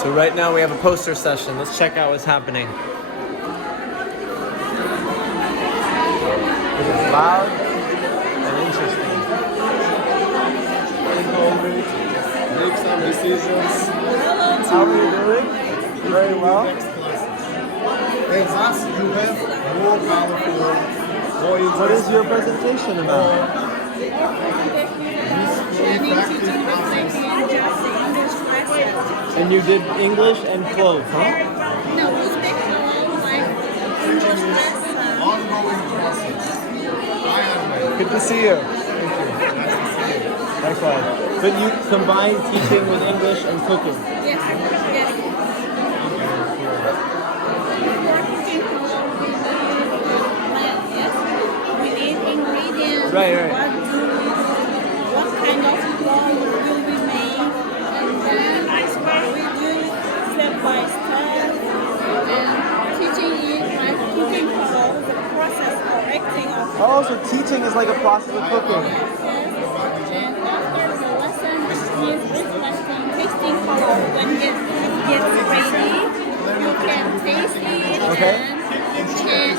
So right now we have a poster session. Let's check out what's happening. It is loud and interesting. Make some decisions. How are you doing? Very well. And thus you have more colorful, more interesting. What is your presentation about? And you did English and clothes, huh? No, Uzbekistan, like English lesson. Ongoing process. Good to see you. Thank you. Likewise. But you combine teaching with English and cooking. Yes, yes. We need ingredients. Right. What kind of flour will be made, and then we do step by step, and teaching it like cooking flour, the process of acting of. Oh, so teaching is like a process of cooking. Yes. And after the lesson, this lesson tasting flour when it gets ready, you can taste it Okay.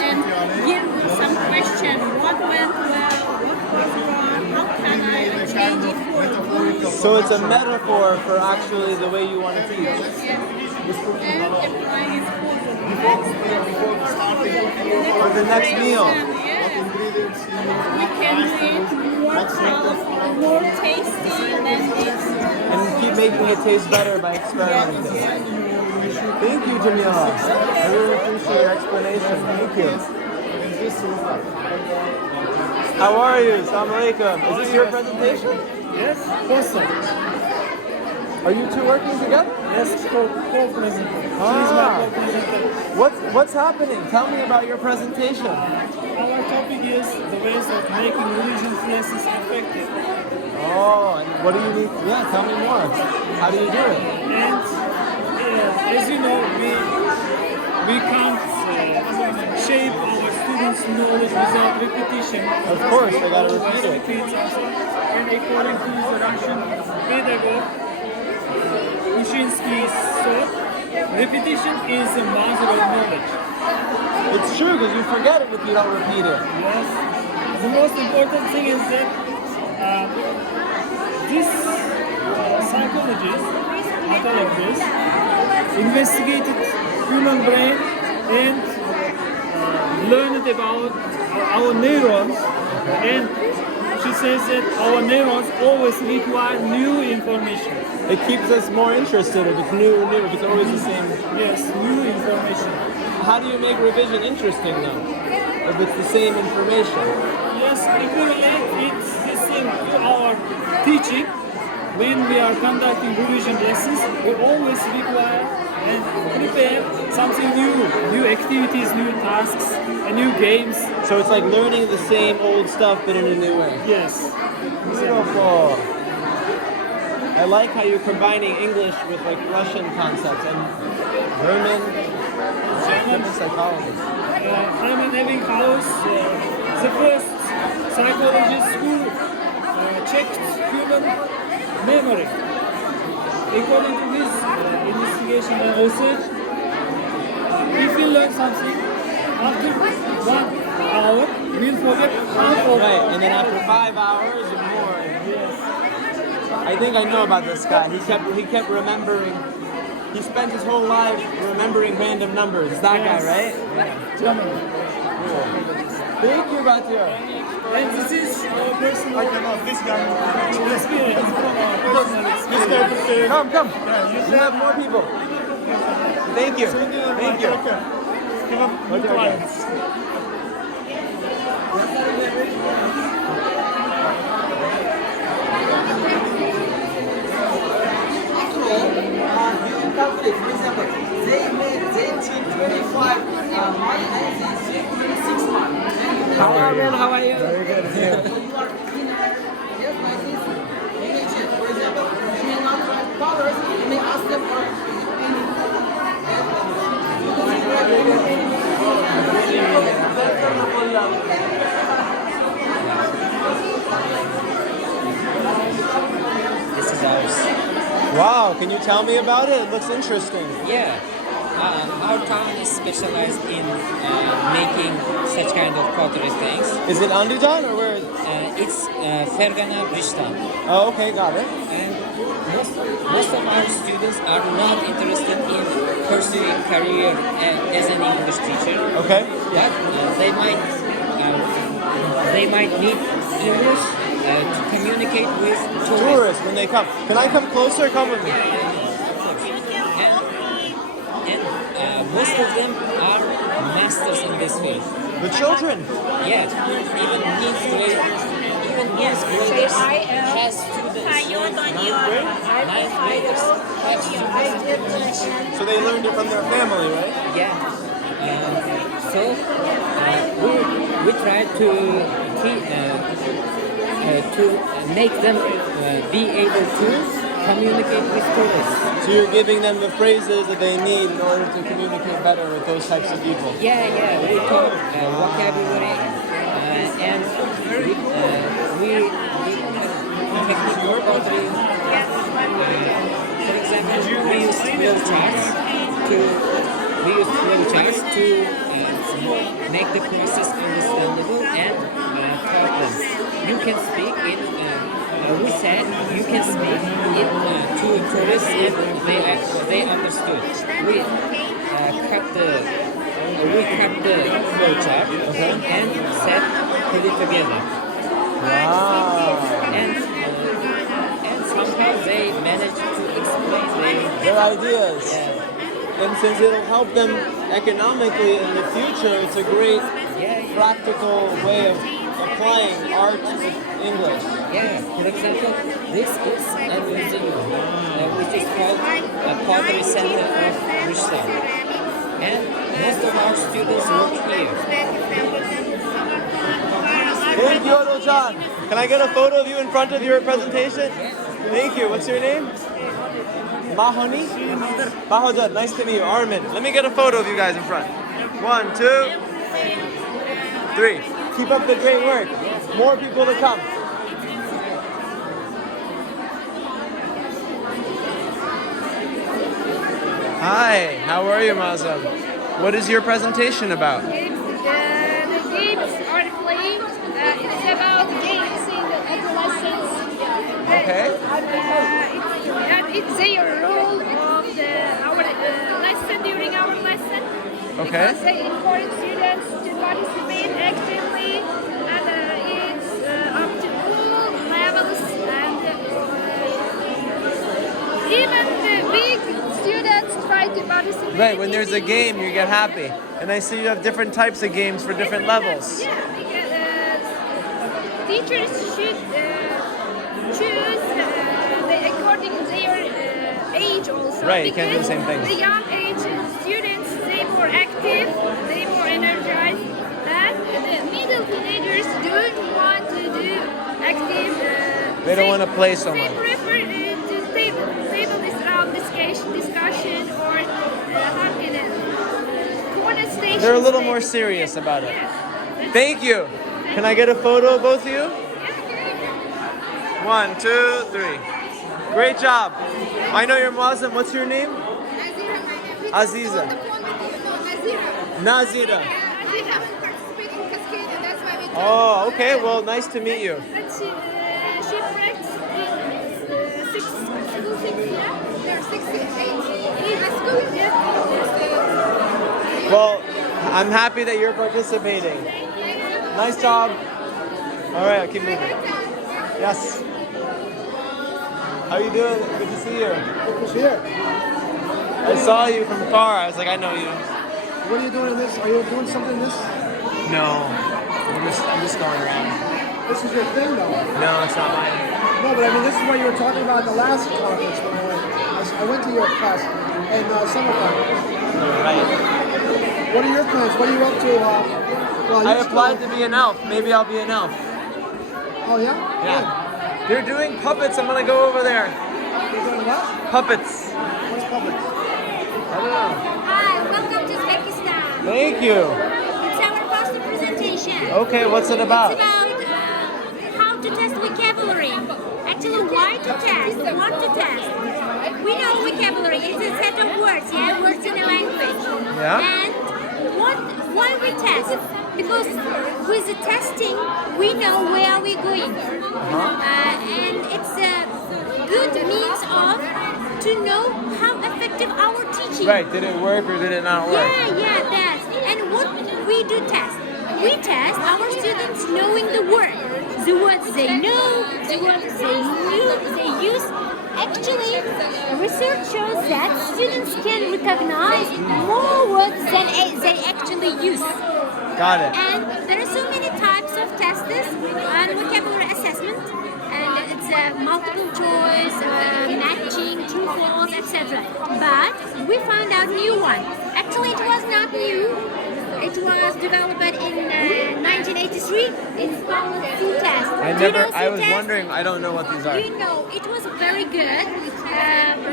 and give some question. What went well? What was wrong? How can I change it for good? So it's a metaphor for actually the way you want to teach. Yes. And applying it For the next meal. Yes. We can do it more colorful, more tasty than this. And keep making it taste better by experimenting. Thank you, Jamila. I really appreciate your explanation. Thank you. How are you? Assalamu alaikum. Is this your presentation? Yes, awesome. Are you two working together? Yes, co-presenter. Ah. What's happening? Tell me about your presentation. Our topic is the ways of making religion classes effective. Oh, and what do you need? Yeah, tell me more. How do you do it? And as you know, we can't shape our students' knowledge without repetition. Of course, they gotta repeat it. And according to the Russian pedagogue, Ushinsky's thought, repetition is the mother of knowledge. It's true because you forget it if you don't repeat it. Yes. The most important thing is that this psychologist, pathologist, investigated human brain and learned about our neurons, and she says that our neurons always require new information. It keeps us more interested if it's new, if it's always the same. Yes, new information. How do you make revision interesting though? If it's the same information? Yes, equivalent, it's the same to our teaching. When we are conducting revision lessons, we always require and prepare something new activities, new tasks, and new games. So it's like learning the same old stuff but in a new way. Yes. Beautiful. I like how you're combining English with like Russian concepts and German psychology. I'm in Ebbinghaus, the first psychologist who checked human memory. According to his investigation and research, if we learn something, after 1 hour, we'll forget half of it. Right, and then after 5 hours or more. Yes. I think I know about this guy. He kept remembering. He spent his whole life remembering random numbers. It's that guy, right? German. Thank you, Batya. And this is our personal experience from our personal experience. Come. You have more people. Thank you. Thank you. New clients. Calculate, for example, they teach 25 months and they teach 26 months. How are you? How are you? Very good. You are in yes, like this. Imagine, for example, you may not write colors, you may ask them for Wow, Can you tell me about it? It looks interesting. Yeah, our town is specialized in making such kind of pottery things. Is it Andijan or where? It's Fergana Bristan. Oh, okay, got it. And most of our students are not interested in pursuing career as an English teacher. Okay. But they might need English to communicate with tourists. Tourists when they come. Can I come closer? Come with me. And most of them are masters in this field. The children. Yeah, even ninth graders has students. Ninth graders have students. So they learned it from their family, right? Yeah. So we try to make them be able to communicate with tourists. So you're giving them the phrases that they need in order to communicate better with those types of people. Yeah, we talk vocabulary and we technical pottery. For example, we use flowcharts to make the process understandable and taught them. You can speak in. We said you can speak in to tourists and they understood. We cut the flowchart and put it together. Wow. And somehow they managed to explain Their ideas. Yeah. And since it'll help them economically in the future, it's a great practical way of applying art with English. Yeah, for example, this is a museum which is called Pottery Center of Russia. And most of our students work here. Thank you, Odiljan. Can I get a photo of you in front of your presentation? Thank you. What's your name? Mahoni? Bahadur. Nice to meet you. Armin. Let me get a photo of you guys in front. 1, 2, 3. Keep up the great work. More people to come. Hi, how are you, Mazam? What is your presentation about? The games are playing. It's about games in the adolescence. Okay. And it's their role of our lesson during our lesson. Okay. Because they encourage students to participate actively, and it's up to all levels, and even the big students try to participate. Right, when there's a game, you get happy. And I see you have different types of games for different levels. Yeah, because teachers should choose according to their age also. Right, you can't do the same thing. The young age students, they more active, they more energized, and the middle teenagers don't want to do active. They don't want to play so They much. prefer to table this round discussion or corner station. They're a little more serious about it. Thank you. Can I get a photo of both of you? 1, 2, 3. Great job. I know you're Muslim. What's your name? Aziza. Nazira. Oh, okay. Well, nice to meet you. But she practiced in 6 years. They're 6 8 school. Well, I'm happy that you're participating. Nice job. All right, I'll keep moving. Yes. How you doing? Good to see you. Who's here? I saw you from far. I was like, I know you. What are you doing in this? Are you doing something in this? No. I'm just going around. This is your thing, though. No, it's not mine. No, but I mean, this is what you were talking about at the last conference when I went. I went to your class in summer conference. Right. What are your plans? What are you up to? I applied to be an elf. Maybe I'll be an elf. Oh, yeah? Yeah. They're doing puppets. I'm gonna go over there. You're doing what? Puppets. What's public? I don't know. Hi, welcome to Uzbekistan. Thank you. It's our first presentation. Okay, what's it about? It's about how to test vocabulary. Actually, why to test, what to test. we know vocabulary. It's a set of words, yeah, words in a language. Yeah. And why we test? Because with the testing, we know where we're going. And it's a good means of to know how effective our teaching. Right, did it work or did it not work? Yeah, that's. And what we do test? We test our students knowing the words they know, the words they use. Actually, research shows that students can recognize more words than they actually use. Got it. And there are so many types of tests on vocabulary assessment, and it's multiple choice, matching, true, false, etc. But we found out new one. Actually, it was not new. It was developed in 1983. It's called C-test. I was wondering, I don't know what these are. You know, it was very good.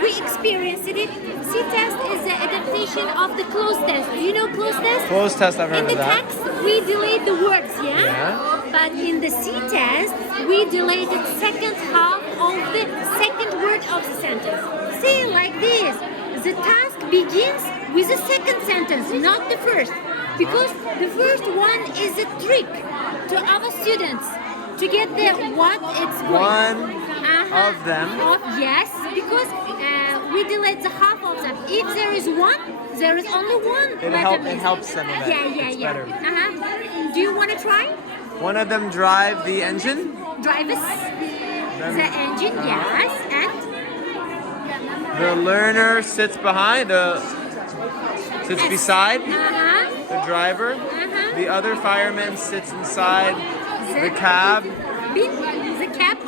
We experienced it. C-test is the adaptation of the closed test. Do you know closed test? Closed test, I've heard In of the that. text, we delayed the words, Yeah. But in the C-test, we delayed the second half of the second word of the sentence. See, like this. The task begins with the second sentence, not the first. Because the first one is a trick to our students to get the what it's going. One of them. Yes, because we delayed the half of them. If there is one, there is only one. It helps them a bit. Yeah. It's better. Do you want to try? One of them drive the engine. Drivers. The engine, yes, and The learner sits behind, sits beside the driver. The other fireman sits inside the cab The cab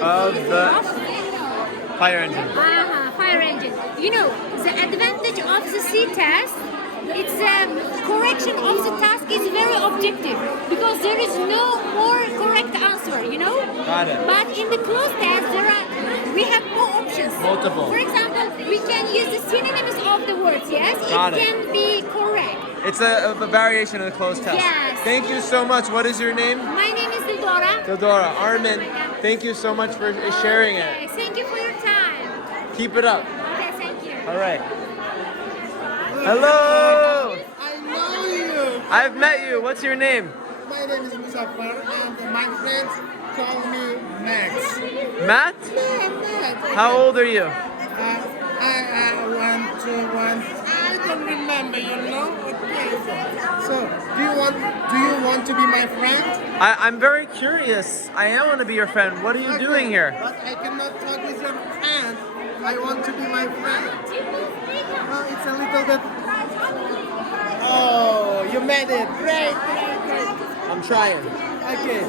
of the fire engine. Fire engine. You know, the advantage of the C-test, it's correction of the task is very objective because there is no more correct answer, you know? Got it. But in the closed test, we have more options. Multiple. For example, we can use the synonyms of the words, yes? Got it it. can be correct. It's a variation of the closed test. Yes. Thank you so much. What is your name? My name is Dildora. Dildora. Armin, thank you so much for sharing it. Okay, thank you for your time. Keep it up. Okay, thank you. All right. Hello. I know you. I've met you. What's your name? My name is Muzaffar, and my friends call me Max. Matt? Yeah, Max. How old are you? I don't remember, you know. Okay. So, do you want to be my friend? I'm very curious. I want to be your friend. What are you doing here? But I cannot talk with your hand. I want to be my friend. It's a little bit. Oh, you made it. Great. I'm trying. Okay.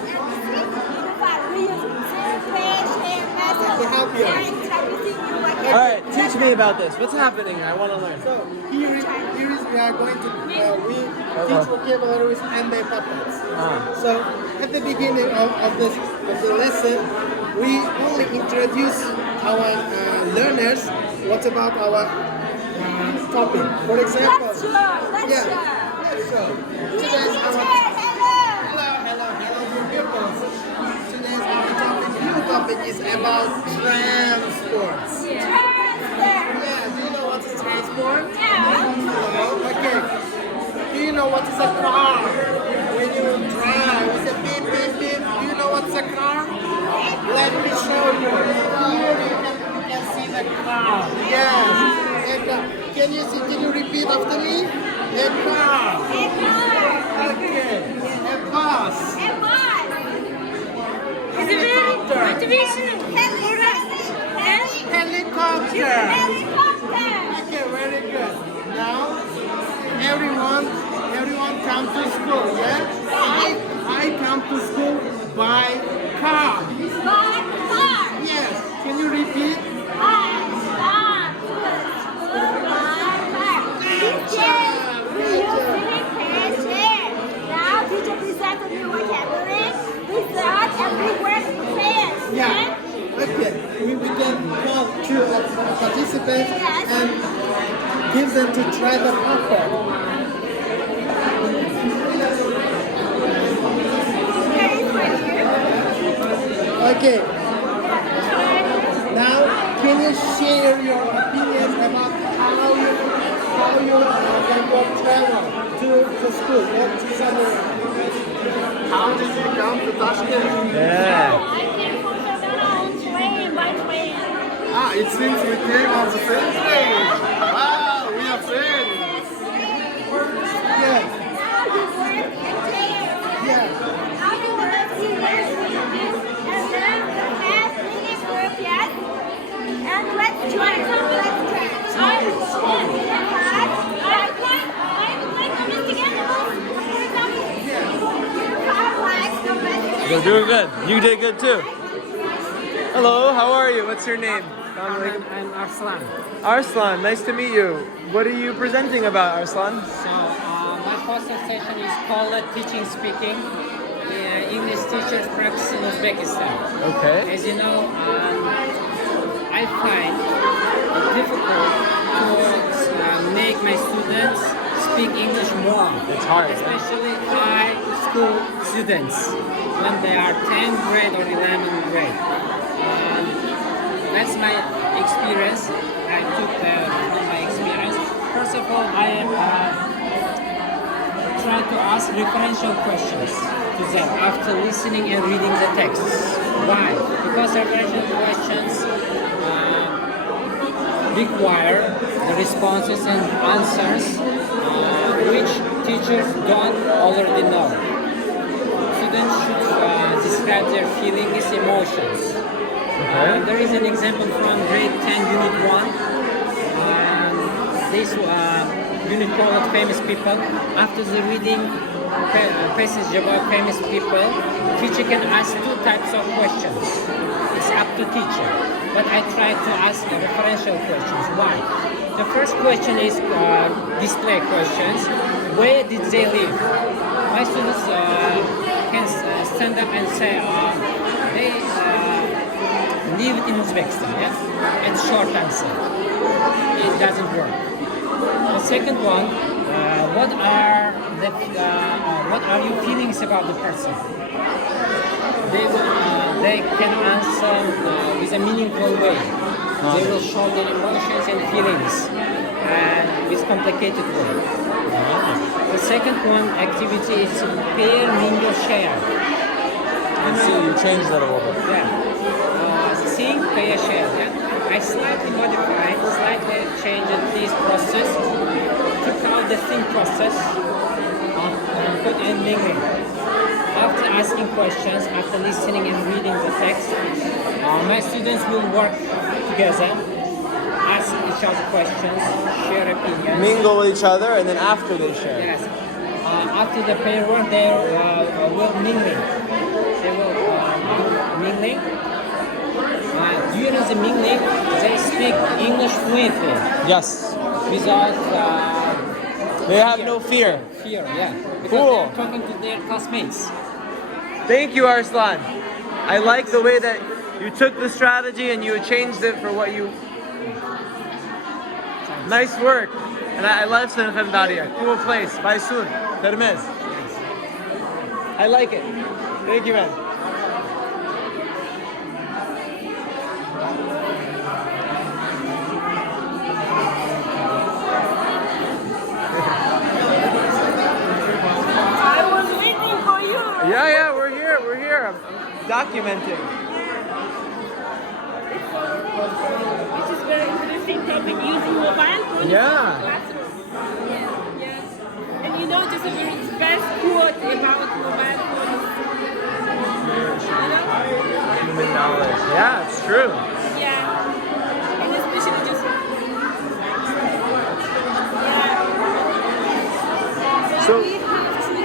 To help you. All right, teach me about this. What's happening? I want to learn. So here is we are going to we teach vocabularies and their puppets. So at the beginning of the lesson, we only introduce our learners what about our topic. For example, Today's our topic is about transports. Yeah, do you know what is transport? No? Okay. Do you know what is a car? When you drive, it's a beep, beep, beep. Do you know what's a car? Let me show you. Here you can see the car. Yes. And, can you repeat after me? A car. Okay. A bus. It's a very motivational for us. Helicopter. Okay, very good. Now, everyone come to school, yeah? I come to school by car. Yes. Can you repeat? Yeah. Okay. We can call two participants and give them to try the puppet. Okay. Now, can you share your opinions about how you can go travel to school or to somewhere? How did you come to Tashkent? Yeah. I came from Savannah on train, by train. Ah, it seems we came on the same train. Wow, we are friends. Yes. Yes. And let's try. I would like domestic animals. You're doing good. You did good too. Hello, how are you? What's your name? I'm Arslan. Arslan, nice to meet you. What are you presenting about, Arslan? So my poster session is called Teaching Speaking. English teachers practice in Uzbekistan. Okay. As you know, I find it difficult to make my students speak English more. It's hard, right? Especially high school students when they are 10th grade or 11th grade. That's my experience. I took from my experience. First of all, I try to ask referential questions to them after listening and reading the texts. Why? Because referential questions require the responses and answers which teachers don't already know. Students should describe their feelings, emotions. There is an example from grade 10, unit 1. This unit called Famous People. After the reading passage about famous people, teacher can ask two types of questions. It's up to teacher. But I try to ask referential questions. Why? The first question is display questions. Where did they live? My students can stand up and say they lived in Uzbekistan. Yeah? It's short answer. It doesn't work. The second one, what are your feelings about the person? They can answer with a meaningful way. They will show their emotions and feelings and with complicated way. The second one activity is pair, mingle, share. I see you changed that a little bit. Yeah. Sing, pair, share. Yeah? I slightly modified, slightly changed this process, took out the sing process, and put in mingling. After asking questions, after listening and reading the text, my students will work together, ask each other questions, share opinions. Mingle with each other, and then after they share. Yes. After the pair work, they will mingling. They will mingling. During the mingling, they speak English fluently. Yes. Without They have no fear. fear, yeah. Because Cool. they're talking to their classmates. Thank you, Arslan. I like the way that you took the strategy and you changed it for what you... Nice work. And I love Sankhandaria. Cool place. Bye soon. Termez. I like it. Thank you, man. I was waiting for you. Yeah, we're here. We're here. I'm documenting. Which is very interesting topic, using mobile phones Yeah. in the classroom. Yes. And you know, just a very best quote about mobile phones. Human knowledge. Yeah, it's true. Yeah. And especially just. Yeah. So we have to do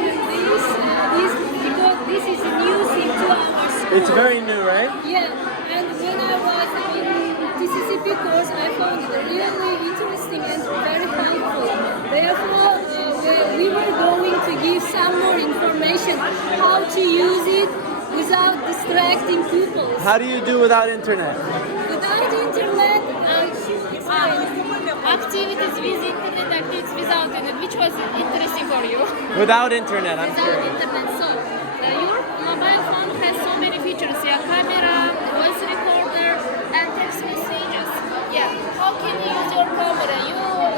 this because this is a new thing to our school. it's very new, right? Yeah, and when I was in TCCP course, I found it really interesting and very helpful. Therefore, we were going to give some more information how to use it without distracting people. How do you do without internet? Without internet, activities with internet, activities without internet. Which was interesting for you? Without internet, I'm Without curious. internet. So, your mobile phone has so many features. Yeah, camera, voice recorder, and text how can you use your camera?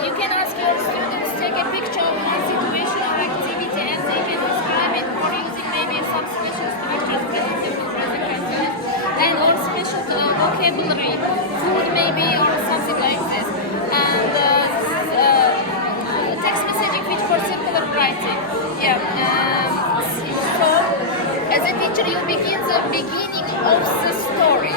You can ask your students take a picture of a situation or activity and they can describe it or using maybe some special structures, present simple, present continuous, and or special vocabulary, food maybe or something like this. And text messaging feature for circular writing. Yeah. So as a teacher, you begin the beginning of the story,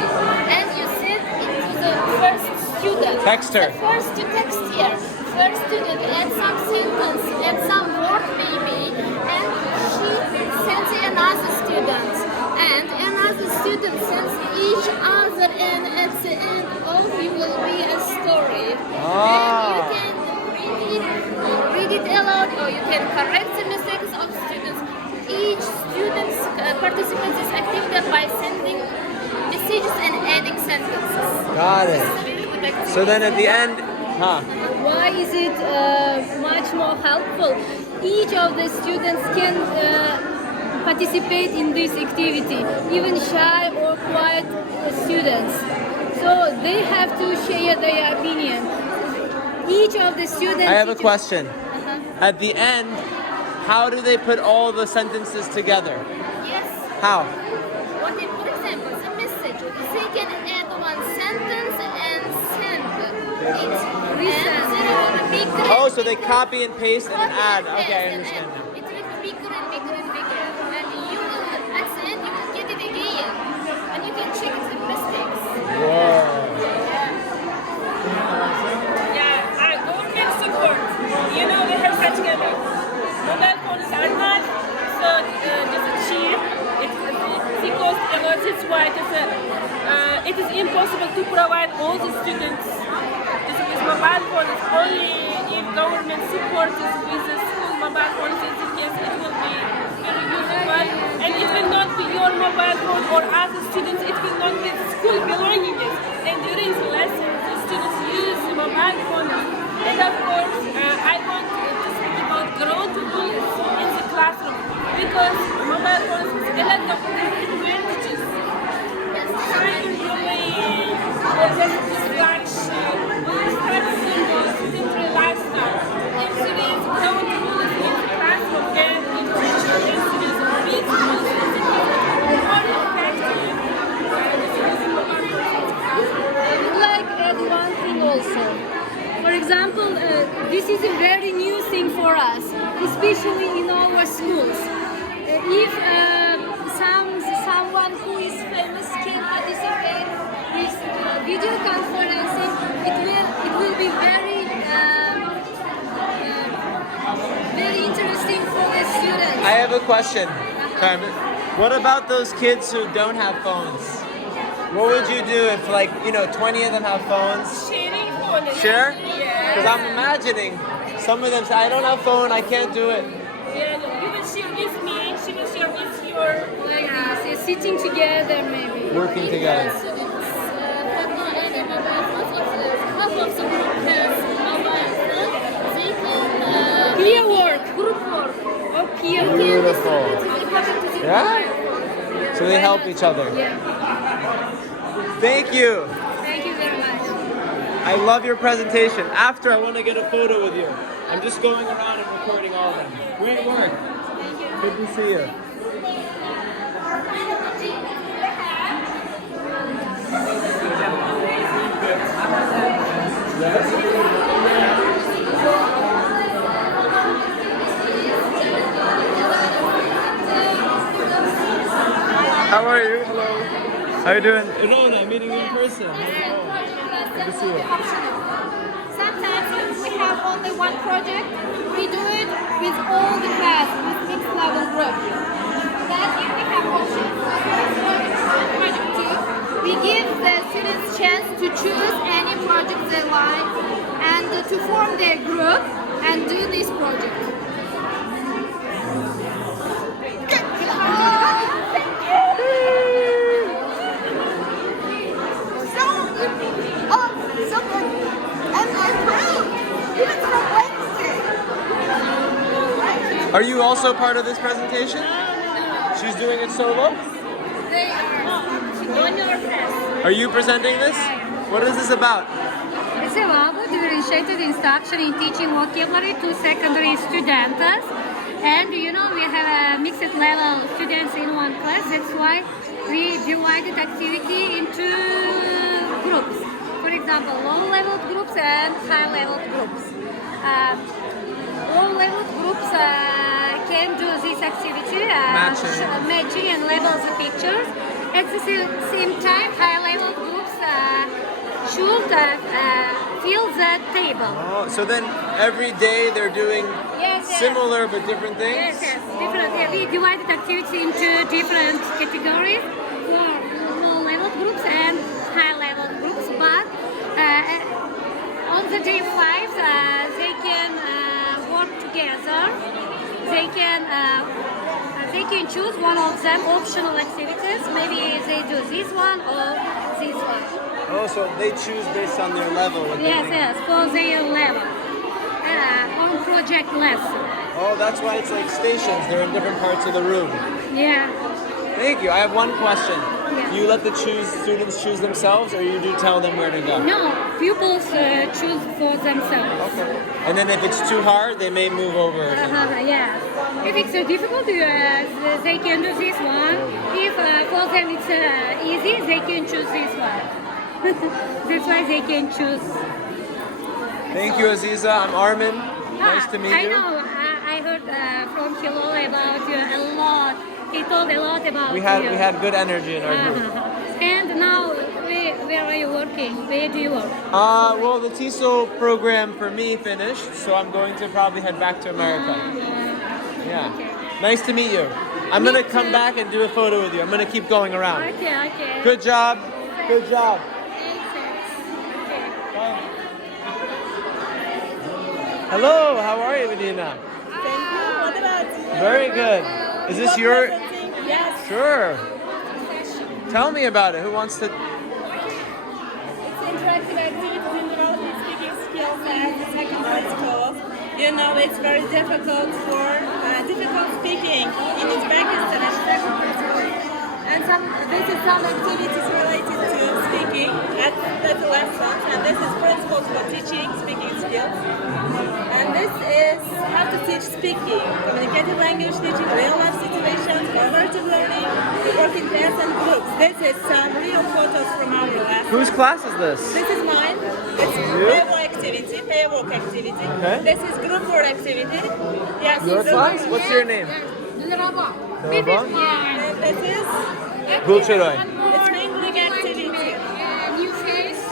and you send it to the first student. Texter. The first text here. First student add some sentence, add some word maybe, and she sends another student, and another student sends each other, and at the end, all you will be a story. Ah. And you can read it aloud, or you can correct the mistakes of students. Each student participates in this activity by sending messages and adding sentences. Got It's it. a really good activity. So then at the end, Why is it much more helpful? Each of the students can participate in this activity, even shy or quiet students. So they have to share their opinion. Each of the students. I have a question. At the end, how do they put all the sentences together? Yes. How? What if, for example, the message, they can add one sentence and send it. And there will be bigger. Oh, so they copy and paste and add. Okay, I and understand now. it will be bigger and bigger and bigger. And you will, at the end, you will get it again. And you can check the mistakes. Whoa. Yeah, government support. You know, we have such kind of mobile phones are not so just cheap. It costs a lot. That's why it is impossible to provide all the students with mobile phones. Only if government supports us with the school mobile phones, in this case, it will be very useful. And it will not be your mobile phone or other students. It will not be school belongings. And during the lessons, the students use the mobile phones. And of course, I want to speak about grown people in the classroom because mobile phones have a lot of advantages. Time bullying, distraction, study symbols, different lifestyle. If there is grown people in the classroom and in teaching and there is reasonable, more effective, I would like to add one thing also. For example, this is a very new thing for us, especially in our schools. If someone who is famous can participate with video conferencing, it will be very interesting for the students. I have a question, Carmen. What about those kids who don't have phones? What would you do if, 20 of them have phones? sharing phone. Share? Yeah. Because I'm imagining some of them say, I don't have phone, I can't do it. Yeah, you will share with me, she will share with your Like this, sitting together maybe. Working together. Students have no any mobile phones. If half of the group has mobile phone, they can peer work. group work or peer Beautiful. work. Yeah? So they help each other. Yeah. Thank you. Thank you very much. I love your presentation. After, I want to get a photo with you. I'm just going around and recording all of them. Great work. Good to see you. How are you? Hello. How are you doing? Rona, I'm meeting you in person. Good to see you. Sometimes we have only one project. We do it with all the class, with mixed level group. Then if we have options, project two, we give the students chance to choose any project they like and to form their group and do this project. Are you also part of this presentation? She's doing it solo? They are on your press. Are you presenting this? What is this about? It's about concentrated instruction in teaching vocabulary to secondary students. And you know, we have mixed level students in one class. That's why we divided activity into groups. For example, low level groups and high level groups. Low level groups can do this activity, matching and label the pictures. At the same time, high level groups should fill the table. Oh, so then every day they're doing Yes, yes. similar but different things? Yes, yes, different. Yeah, we divided activity into different categories for low level groups and high level groups. But on the day 5, they can work together. They can choose one of them optional activities. Maybe they do this one or this one. Oh, so they choose based on their level. what they Yes, think. yes, for their level. On project lesson. Oh, that's why it's like stations. They're in different parts of the room. Yeah. Thank you. I have one question. Yeah. Do you let the students choose themselves, or you do tell them where to go? No, pupils choose for themselves. Okay. And then if it's too hard, they may move over. Or something. Yeah. If it's difficult, they can do this one. If for them it's easy, they can choose this one. That's why they can choose. Thank you, Aziza. I'm Armin. Nice to meet I you. know. I heard from Hilal about you a lot. He told a lot about We you. had good energy in our group. And now, where are you working? Where do you work? Well, the TESOL program for me finished, so I'm going to probably head back to America. Yeah. Nice to meet you. I'm Me gonna come too. back and do a photo with you. I'm gonna keep going around. Okay. Good job. Good job. Hello, how are you, Medina? Thank you. What about you? Very good. Is this your? Yes. Sure. Tell me about it. Who wants to? It's interactive activities in developing speaking skills at the secondary schools. You know, it's very difficult speaking in Uzbekistan at secondary schools. And this is some activities related to speaking at the lessons. And this is principles for teaching speaking skills. And this is how to teach speaking, communicative language teaching, real life situations, collaborative learning, we work in pairs and groups. This is some real photos from our lesson. Whose class is this? This is mine. It's pair activity, pair work activity. Okay. This is group work activity. Yes, Your it's class? a- What's your name? Dilraba. Dilraba? And this is Gulcheroy. it's mingling activity. New face.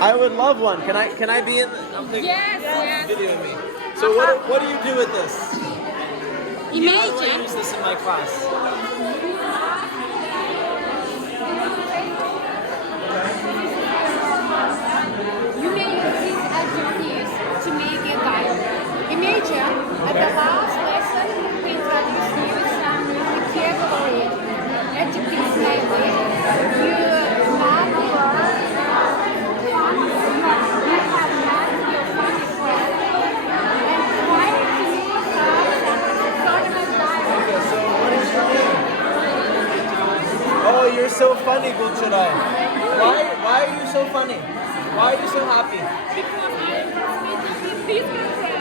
I would love one. Can I be in? I'm thinking Yes. video me. So what do you do with this? How do I Imagine. use this in my class? You may use these adjectives to make a dialogue. Imagine at the last lesson we introduced you some vocabulary adjectives like this. You have your funny friend and try to make some dialogue. Okay, so what is your name? Oh, you're so funny, Gulcheroy. Why are you so funny? Why are you so happy? Because I am transmitting with this friend.